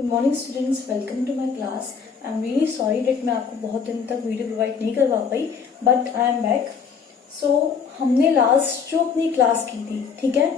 Good morning students, welcome to my class. I am really sorry that मैं आपको बहुत दिन तक वीडियो प्रोवाइड नहीं करवा पाई, but I am back. So हमने लास्ट जो अपनी क्लास की थी, ठीक है,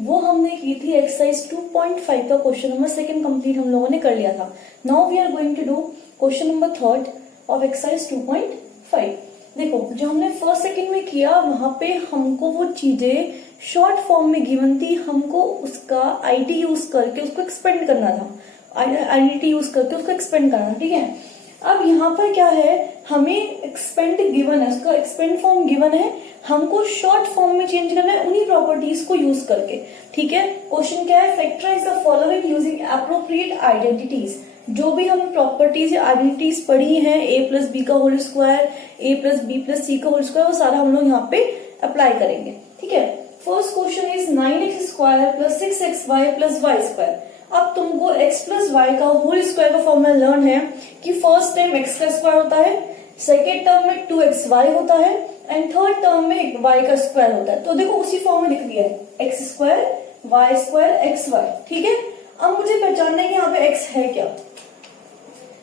वो हमने की थी एक्सरसाइज 2.5 का क्वेश्चन नंबर सेकंड कंप्लीट हम लोगों ने कर लिया था। Now we are going to do question number third of exercise 2.5। देखो, जो हमने फर्स्ट सेकंड में किया वहां पे हमको वो चीजें शॉर्ट फॉर्म में गिवन थी, हमको उसका आईडी यूज करके उसको एक्सपेंड करना था, आइडेंटिटी यूज करके उसको एक्सपेंड करना, ठीक है। अब यहाँ पर क्या है, हमें एक्सपेंड गिवन है, उसका एक्सपेंड फॉर्म गिवन है, हमको शॉर्ट फॉर्म में चेंज करना है उन्हीं प्रॉपर्टीज को यूज करके, ठीक है। क्वेश्चन क्या है, factorise the following using appropriate identities. जो भी हम प्रॉपर्टीज या आइडेंटिटीज पढ़ी हैं, ए प्लस बी का whole square, A plus B plus C का होल स्क्वायर, वो सारा हम लोग यहाँ पे अप्लाई करेंगे, ठीक है। First question is 9x square plus 6xy plus Y square. अब तुमको x प्लस वाई का होल स्क्वायर का फॉर्मूला लर्न है कि फर्स्ट टर्म x का स्क्वायर होता है, सेकेंड टर्म में 2xy होता है एंड थर्ड टर्म में y का स्क्वायर होता है। तो देखो उसी फॉर्म में लिख दिया है, x square Y square xy, ठीक है। अब मुझे पहचानना है कि यहाँ पे x है क्या।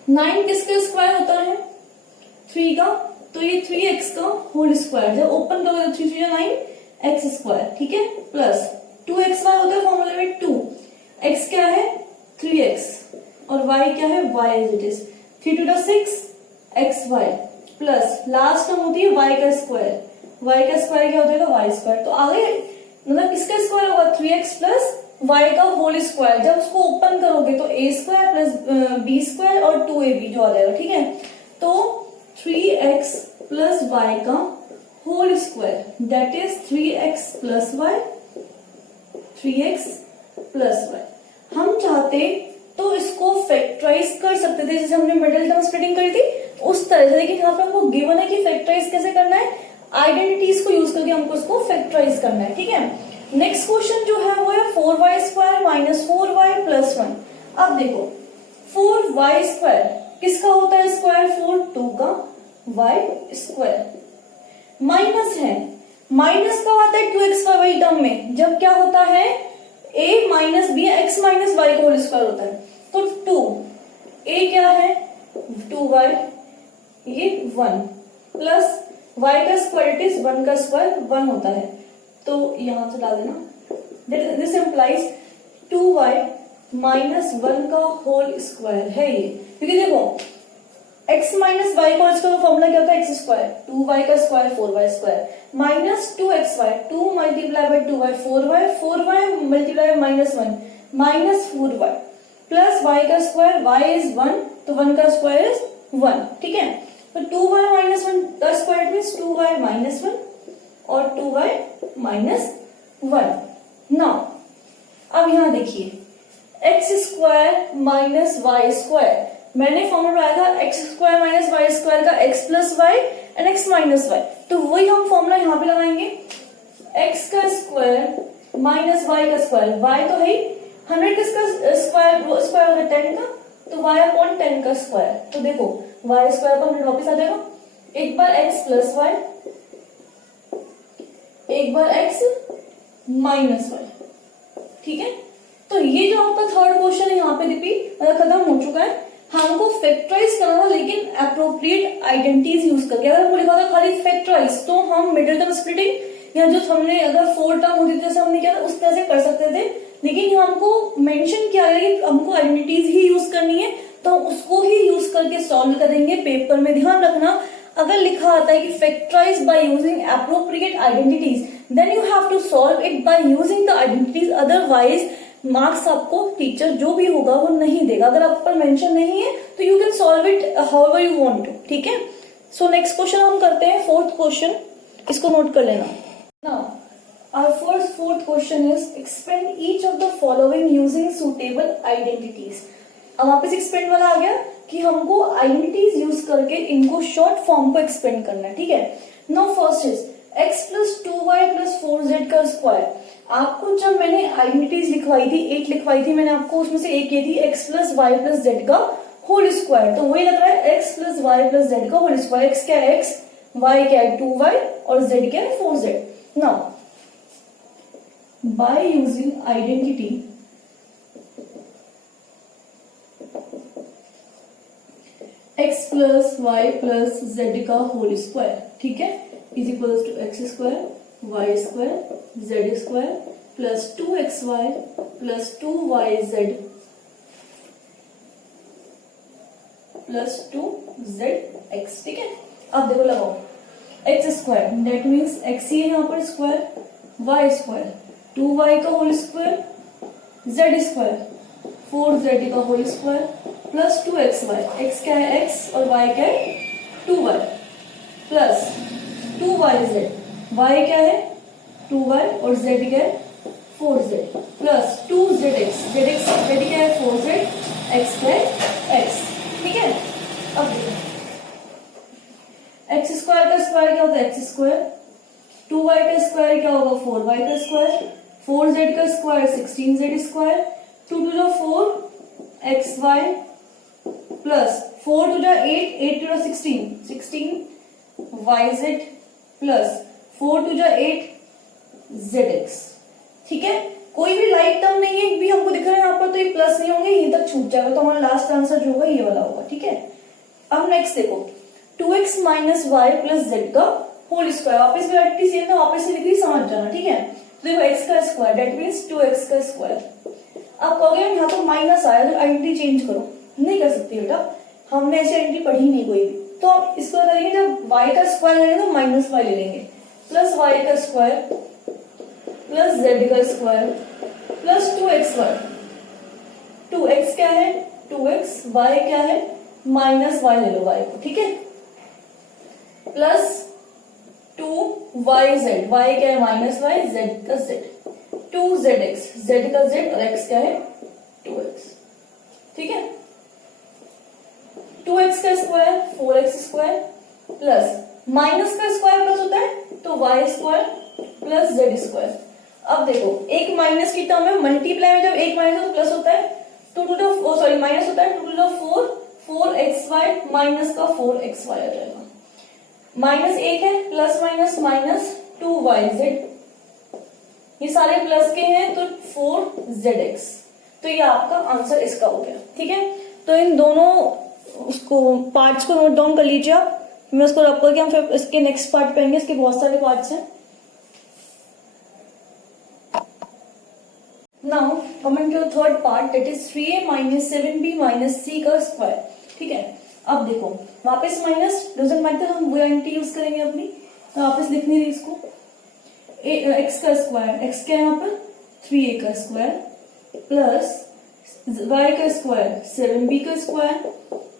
9 किसका स्क्वायर होता है, 3 का, तो ये 3x का होल स्क्वायर, जब ओपन करोगे तो 3 3 9 x स्क्वायर, ठीक है, प्लस 2xy होता है फॉर्मूला में 2, x क्या है 3x और y क्या है y as it is, 3 2 6 xy plus last term होती है y का स्क्वायर, y का स्क्वायर क्या हो जाएगा y स्क्वायर। तो आगे मतलब किसका स्क्वायर होगा 3x प्लस y का होल स्क्वायर, जब उसको ओपन करोगे तो a square plus b square और 2ab जो आ जाएगा, ठीक है। तो 3x प्लस y का whole square that is 3x plus y, 3x plus Y. हम चाहते तो इसको फैक्टराइज कर सकते थे, जैसे हमने मिडिल टर्म स्प्लिटिंग करी थी उस तरह से, लेकिन यहाँ पे हमको गिवन है कि फैक्टराइज कैसे करना है, आइडेंटिटीज को यूज करके हमको इसको फैक्टराइज करना है, ठीक है। नेक्स्ट क्वेश्चन जो है वो है 4y square minus 4y plus 1। अब देखो 4y स्क्वायर किसका होता है स्क्वायर, 4 2 का y स्क्वायर, माइनस है, माइनस का आता है 2xy वाली टर्म में, जब क्या होता है a minus B x minus Y का होल स्क्वायर होता है। तो 2 a क्या है 2y, ये 1 प्लस y का स्क्वायर इट इज 1 का स्क्वायर 1 होता है, तो यहां से डाल देना, दिस इंप्लाइज 2y माइनस 1 का होल स्क्वायर है ये, क्योंकि देखो x माइनस वाई का स्क्वायर फॉर्मूला क्या होता है x स्क्वायर, 2y का square 4y square minus 2xy, 2 multiply by 2y 4y, 4y multiply by minus 1 minus 4y plus y का स्क्वायर, y इज 1 तो 1 का स्क्वायर इज 1, ठीक है। तो 2y माइनस 1 का स्क्वायर मीन्स 2y माइनस 1 और 2y minus 1। Now अब यहां देखिए x square minus Y square, मैंने फॉर्मूला बनाया था X square minus Y square का x plus Y and x minus Y, तो वही हम फॉर्मूला यहाँ पे लगाएंगे, x का स्क्वायर माइनस y का स्क्वायर, y तो है 100 किसका स्क्वायर होगा 10 का, तो y अपॉन 10 का स्क्वायर, तो देखो y स्क्वायर अपॉन 100 वापस आ जाएगा, एक बार x प्लस वाई, एक बार x माइनस वाई, ठीक है। तो ये जो आपका थर्ड क्वेश्चन है यहाँ पे रिपीट खत्म हो चुका है। हमको फैक्टराइज करना था लेकिन एप्रोप्रिएट आइडेंटिटीज यूज करके, अगर हमको लिखा था खाली फैक्टराइज तो हम मिडिल टर्म स्प्लिटिंग या जो हमने अगर 4 टर्म होती थी हमने क्या उस तरह से कर सकते थे, लेकिन हमको मेंशन किया है कि हमको आइडेंटिटीज ही यूज करनी है, तो हम उसको ही यूज करके सॉल्व करेंगे पेपर में। ध्यान रखना, अगर लिखा आता है कि factorise by using appropriate identities then you have to solve it by using the identities, otherwise marks आपको टीचर जो भी होगा वो नहीं देगा। अगर आप पर मेंशन नहीं है तो you can solve it however you want to, ठीक है। सो नेक्स्ट क्वेश्चन हम करते हैं फोर्थ क्वेश्चन, इसको नोट कर लेना। Now our fourth question is expand each of the following using suitable identities. अब वापस एक्सपेंड वाला आ गया कि हमको आइडेंटिटीज यूज करके इनको शॉर्ट फॉर्म को एक्सपेंड करना है, ठीक है। Now first is x plus 2y plus 4z का स्क्वायर। आपको जब मैंने आइडेंटिटीज लिखवाई थी 8 लिखवाई थी मैंने आपको, उसमें से एक ये थी x plus Y plus Z का होल स्क्वायर, तो वही लग रहा है x plus Y plus Z का होल स्क्वायर। x क्या है x, y क्या है 2y और z क्या है 4z। Now by using identity X plus Y plus Z का होल स्क्वायर, ठीक है, is equals to X square Y square Z square plus 2xy plus 2yz plus 2zx, ठीक है। अब देखो लगाओ X square, that means X ही है यहाँ पर स्क्वायर, वाई स्क्वायर 2y का whole square, Z square 4z का whole square plus 2xy, x क्या है x और y क्या है 2y प्लस 2yz, y क्या है 2y और z क्या है 4z plus 2zx, zx z क्या है 4z, x क्या है x, ठीक है। अब देखो एक्स स्क्वायर का स्क्वायर क्या होता है एक्स स्क्वायर, 2y का स्क्वायर क्या होगा 4y का स्क्वायर, 4z का स्क्वायर 16z स्क्वायर, 2 टू जा 4xy प्लस 4 टू जा 8, 8 टू जा 16, 16yz प्लस 4 टू जा 8zx, ठीक है। कोई भी लाइक टर्म नहीं है भी हमको दिख रहा है यहाँ पर, तो ये प्लस नहीं होंगे, यहीं तक छूट जाएगा, तो हमारा लास्ट आंसर जो होगा ये वाला होगा, ठीक है। अब नेक्स्ट देखो 2x minus Y plus Z का होल स्क्वायर, वापस वैरायटी सेम है, वापस से लिख रही समझ जाना, ठीक है। तो देखो x का स्क्वायर डेट मीन्स 2x का स्क्वायर। अब कहोगे यहाँ पर माइनस आया तो आइडेंटिटी चेंज करो, नहीं कर सकती बेटा, हमने ऐसी आइडेंटिटी पढ़ी नहीं कोई भी, तो इसको करेंगे जब y का स्क्वायर लेंगे तो माइनस वाई ले लेंगे प्लस y का स्क्वायर प्लस z का स्क्वायर प्लस 2xy, 2x क्या है 2x, y क्या है माइनस y ले लो y को, ठीक है, प्लस 2yz, y क्या है माइनस y, z का z, 2zx, z का z और x क्या है 2x, ठीक है। 2x का square 4x square plus minus का स्क्वायर प्लस होता है तो y square plus z square. अब देखो एक माइनस की टर्म है, मल्टीप्लाई में जब एक माइनस तो प्लस होता है, 2 टू द सॉरी माइनस होता है 2 टू द 4, 4xy माइनस का 4xy आ जाएगा, माइनस एक है प्लस माइनस माइनस 2yz, ये सारे प्लस के हैं तो 4zx, तो ये आपका आंसर इसका हो गया, ठीक है। तो इन दोनों उसको पार्ट्स को नोट डाउन कर लीजिए आप, मैं उसको रब करके हम फिर इसके नेक्स्ट पार्ट पे आएंगे, इसके बहुत सारे पार्ट्स हैं। Now coming to third part that is 3a minus 7b minus c का स्क्वायर, ठीक है। अब देखो वापस माइनस डजंट मैटर, हम वो आइडेंटिटी यूज करेंगे अपनी, मैं वापस लिख नहीं रही इसको, एक्स का स्क्वायर, एक्स क्या है यहाँ पर 3a का स्क्वायर प्लस y का स्क्वायर 7b का स्क्वायर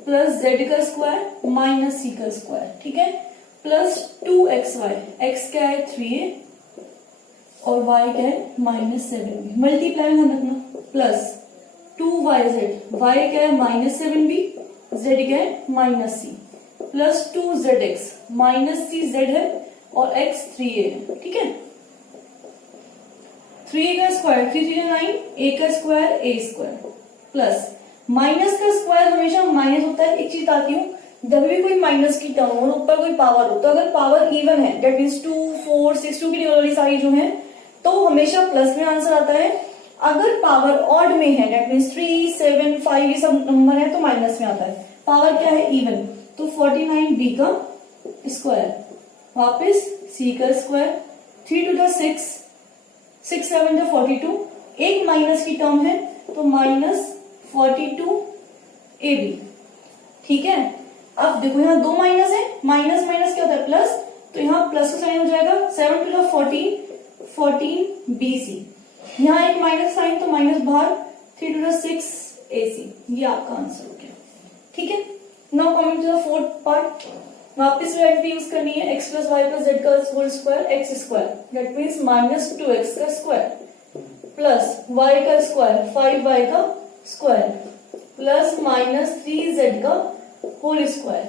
प्लस z का स्क्वायर माइनस c का स्क्वायर, ठीक है, प्लस 2xy, x क्या है 3a और y क्या है माइनस 7b, मल्टीप्लाई में ध्यान रखना, प्लस 2yz, y क्या है माइनस 7b, z क्या है minus c plus 2zx, minus c z है और x 3a है, ठीक है। 3a का स्क्वायर 3 3 9, a का square a square plus minus का स्क्वायर हमेशा माइनस होता है, एक चीज आती हूँ जब भी कोई माइनस की टर्म हो ऊपर कोई पावर हो, तो अगर पावर इवन है डेट मीन्स 2 4 6 2 की टेबल वाली सारी जो है तो हमेशा प्लस में आंसर आता है, अगर पावर ऑड में है डेट मीन्स 3 7 5 ये सब नंबर है तो माइनस में आता है, पावर क्या है इवन, तो 49b का स्क्वायर वापस c का स्क्वायर 3 टू द 6 6 7 द 42, एक माइनस की टर्म है तो माइनस 42ab, ठीक है। अब देखो यहाँ दो माइनस है, माइनस माइनस क्या होता है प्लस, तो यहाँ प्लस का साइन हो जाएगा 7 टू द 14 14bc, यहाँ एक माइनस साइन तो माइनस बाहर 3 टू द 6ac, ये आपका आंसर हो गया, ठीक है। Now coming to the fourth part, वापस वैल्यू यूज करनी है, x plus Y plus Z का whole square X square that means minus 2x का स्क्वायर प्लस y का स्क्वायर 5y का स्क्वायर प्लस माइनस 3z का whole square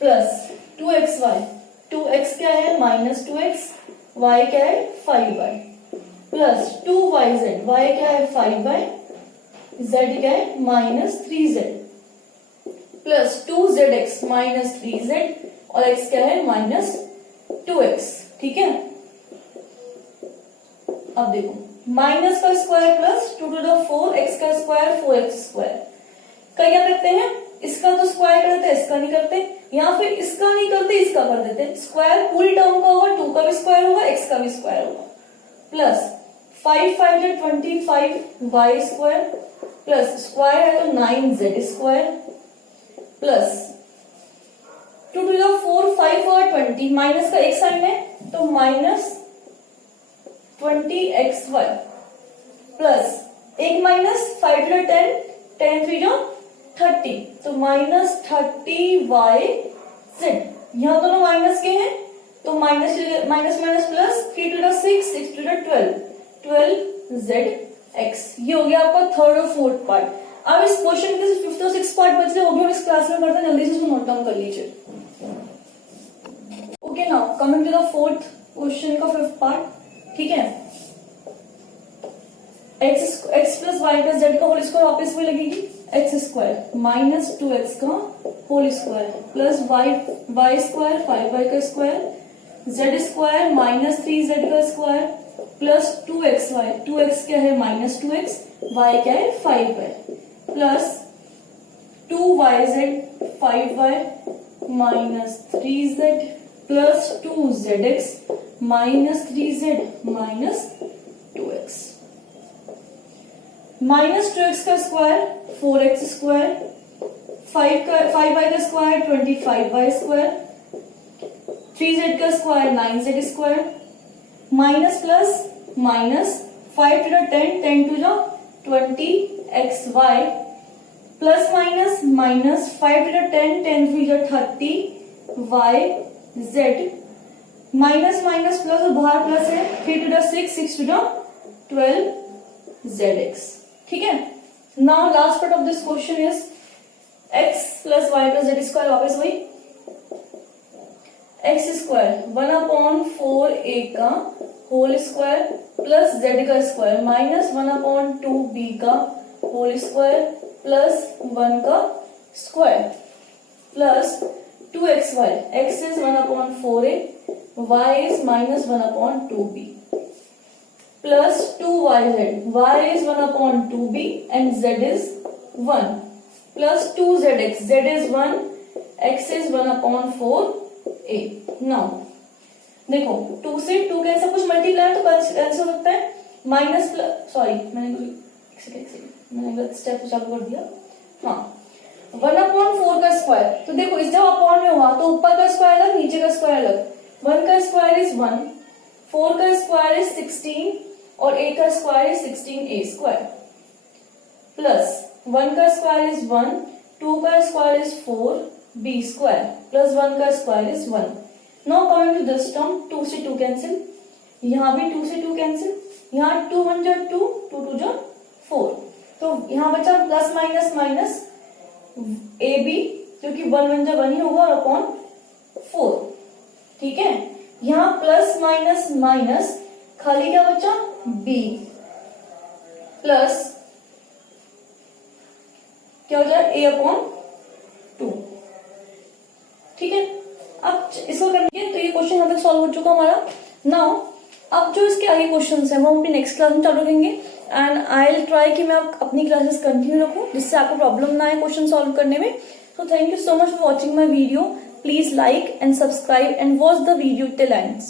plus 2xy, 2x क्या है माइनस 2x, y क्या है 5y प्लस 2yz, y क्या है 5y, z क्या है minus 3z plus 2zx minus 3z और x क्या है माइनस 2x, ठीक है। अब देखो माइनस का square plus 2 to the 4 x का स्क्वायर 4x स्क्वायर, क्या करते हैं इसका तो स्क्वायर करते हैं इसका नहीं करते, या फिर इसका नहीं करते इसका कर देते। स्क्वायर पूरी टर्म का होगा, 2 का भी स्क्वायर होगा, x का भी स्क्वायर होगा, प्लस 5 5 जो 25y स्क्वायर, प्लस स्क्वायर है तो 9z स्क्वायर, प्लस 2 टू 4 5 और 20, माइनस का एक साइन है तो माइनस 20xy, प्लस एक माइनस 5 टू 10 10 3 जो 30, तो माइनस 30yz। यहां दोनों माइनस के हैं तो minus minus minus plus, 3 two 6 6 two 12 12zx। ये हो गया आपका थर्ड और फोर्थ पार्ट। अब इस क्वेश्चन के फिफ्थ और सिक्स पार्ट बचे, वो भी हम इस क्लास में करते हैं, जल्दी से उसको नोट डाउन कर लीजिए। Okay, now coming to the fourth question का फिफ्थ पार्ट। ठीक है, x plus Y plus Z का होल स्क्वायर वापस वही लगेगी, एक्स स्क्वायर माइनस 2x का whole square plus Y square 5y का square Z square minus 3z का स्क्वायर प्लस 2xy, 2x क्या है माइनस 2x, y क्या है 5y, plus 2yz 5y minus 3z plus 2zx minus 3z minus 2x, minus 2x का square 4x square, 5y का square 25y square, 3z का square 9z square, minus plus minus 5 two 10 10 two 20xy, plus minus minus 5 two 10 10 two 30yz, minus minus plus और बाहर plus है, 3 two 6 6 to 12zx। ठीक है, now last part of this question is x plus Y plus z square, वापस वही x square 1/4a का whole square plus z का square minus 1/2b का होल स्क्वायर प्लस 1 का square plus 2xy, x is 1/4a, y is minus 1/2b plus 2yz, y is 1/2b and z is 1 plus 2zx, z is 1, x is 1/4a। now देखो 2 से 2 कैसे कुछ multiply तो cancel हो सकता है, minus plus, sorry मैंने गलत स्टेप चालू कर दिया। हाँ, 1/4 का स्क्वायर, तो देखो इस जब अपॉन में हुआ तो ऊपर का स्क्वायर अलग नीचे का स्क्वायर अलग, 1 का स्क्वायर इज 1, 4 का स्क्वायर इज 16 और a का square is 16a square, plus 1 का स्क्वायर इज 1, 2 का square is 4b square plus 1 का square is 1। Now coming to this term, 2 से 2 कैंसिल, यहाँ भी 2 से 2 कैंसिल, यहाँ 2 1 जा 2, 2 2 जा 4, तो यहाँ बचा प्लस माइनस माइनस ab, क्योंकि 1 1 जा 1 ही होगा और अपॉन 4। ठीक है, यहाँ प्लस माइनस माइनस खाली क्या बचा b प्लस क्या हो जाए a अपॉन 2। ठीक है, अब इसको करेंगे तो ये क्वेश्चन यहाँ तक सॉल्व हो चुका हमारा। नाउ अब जो इसके आगे क्वेश्चंस हैं वो हम अपनी नेक्स्ट क्लास में चालू करेंगे, एंड आई विल ट्राई कि मैं अपनी क्लासेस कंटिन्यू रखूं जिससे आपको प्रॉब्लम ना आए क्वेश्चन सॉल्व करने में। So thank you so much for watching my video, please like and subscribe and watch the video till and.